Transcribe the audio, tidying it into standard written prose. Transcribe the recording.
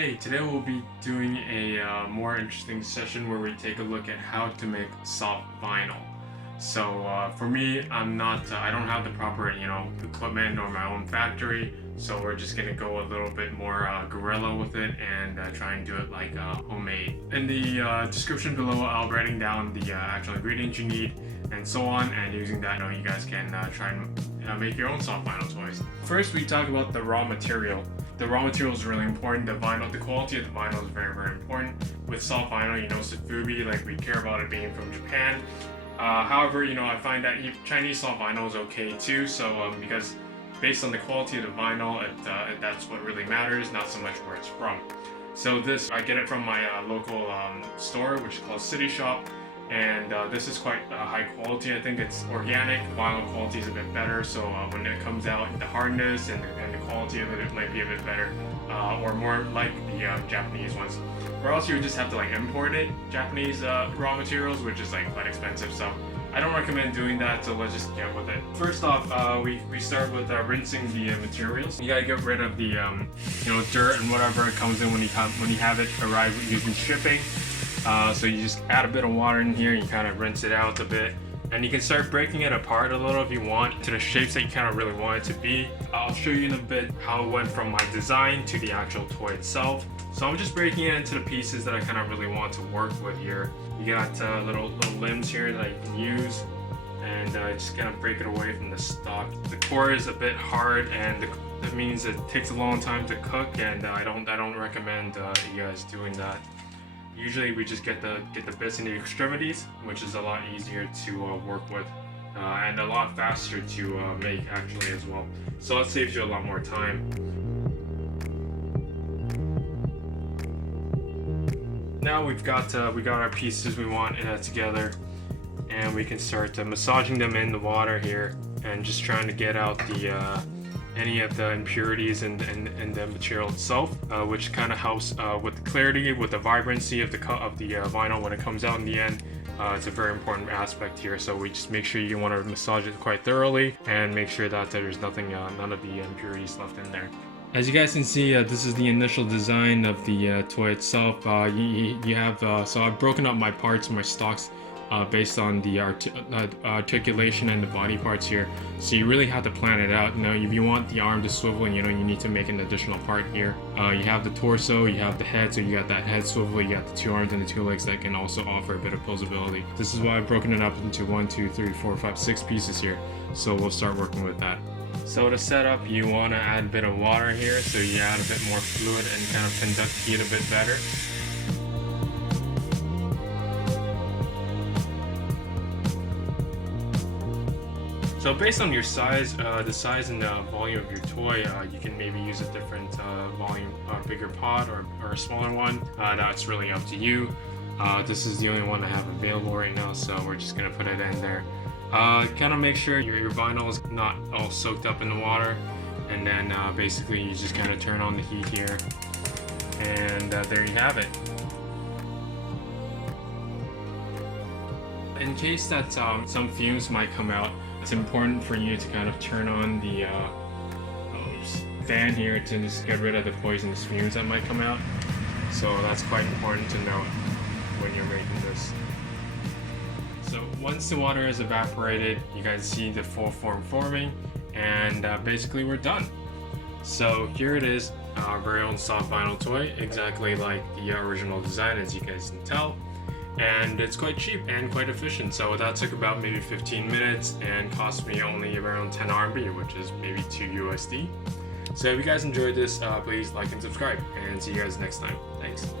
Hey, today we'll be doing a more interesting session where we take a look at how to make soft vinyl. So for me, I don't have the proper, equipment or my own factory. So we're just gonna go a little bit more guerrilla with it and try and do it like homemade. In the description below, I'll be writing down the actual ingredients you need and so on. And using that, you guys can try and make your own soft vinyl toys. First, we talk about the raw material. The raw material is really important. The quality of the vinyl is very, very important. With soft vinyl, Sofubi, like we care about it being from Japan. However, I find that Chinese soft vinyl is okay too. So because based on the quality of the vinyl, that's what really matters, not so much where it's from. So I get it from my local store, which is called City Shop. And this is quite high quality. I think it's organic. Vinyl quality is a bit better, so when it comes out, the hardness and the quality of it might be a bit better, or more like the Japanese ones. Or else you would just have to import it, Japanese raw materials, which is quite expensive. So I don't recommend doing that. So let's just get with it. First off, we start with rinsing the materials. You gotta get rid of the dirt and whatever it comes in when you have it arrive using shipping. So you just add a bit of water in here and you kind of rinse it out a bit. And you can start breaking it apart a little if you want to the shapes that you kind of really want it to be. I'll show you in a bit how it went from my design to the actual toy itself. So I'm just breaking it into the pieces that I kind of really want to work with here. You got little limbs here that you can use, and just kind of break it away from the stock. The core is a bit hard, and that means it takes a long time to cook, and I don't recommend you guys doing that. Usually we just get the bits in the extremities, which is a lot easier to work with and a lot faster to make actually as well. So that saves you a lot more time. Now we got our pieces we want together, and we can start massaging them in the water here and just trying to get out any of the impurities in the material itself, which kind of helps with the clarity, with the vibrancy of the vinyl when it comes out in the end. It's a very important aspect here, so we just make sure you want to massage it quite thoroughly and make sure that there's none of the impurities left in there. As you guys can see, this is the initial design of the toy itself. You have so I've broken up my parts, my stocks, based on the articulation and the body parts here. So you really have to plan it out. If you want the arm to swivel, you need to make an additional part here. You have the torso, you have the head, so you got that head swivel, you got the two arms and the two legs that can also offer a bit of posability. This is why I've broken it up into 1, 2, 3, 4, 5, 6 pieces here. So we'll start working with that. So to set up, you want to add a bit of water here, so you add a bit more fluid and kind of conduct heat a bit better. So based on your size, the size and the volume of your toy, you can maybe use a different volume, bigger pot or a smaller one. That's really up to you. This is the only one I have available right now, so we're just gonna put it in there. Kind of make sure your vinyl is not all soaked up in the water, and then basically you just kind of turn on the heat here, and there you have it. In case that some fumes might come out, it's important for you to kind of turn on the fan here to just get rid of the poisonous fumes that might come out. So that's quite important to note when you're making this. So once the water is evaporated, you guys see the full form forming, and basically we're done. So here it is, our very own soft vinyl toy, exactly like the original design, as you guys can tell. And it's quite cheap and quite efficient. So that took about maybe 15 minutes and cost me only around 10 RMB, which is maybe 2 USD. So if you guys enjoyed this, please like and subscribe, and see you guys next time. Thanks.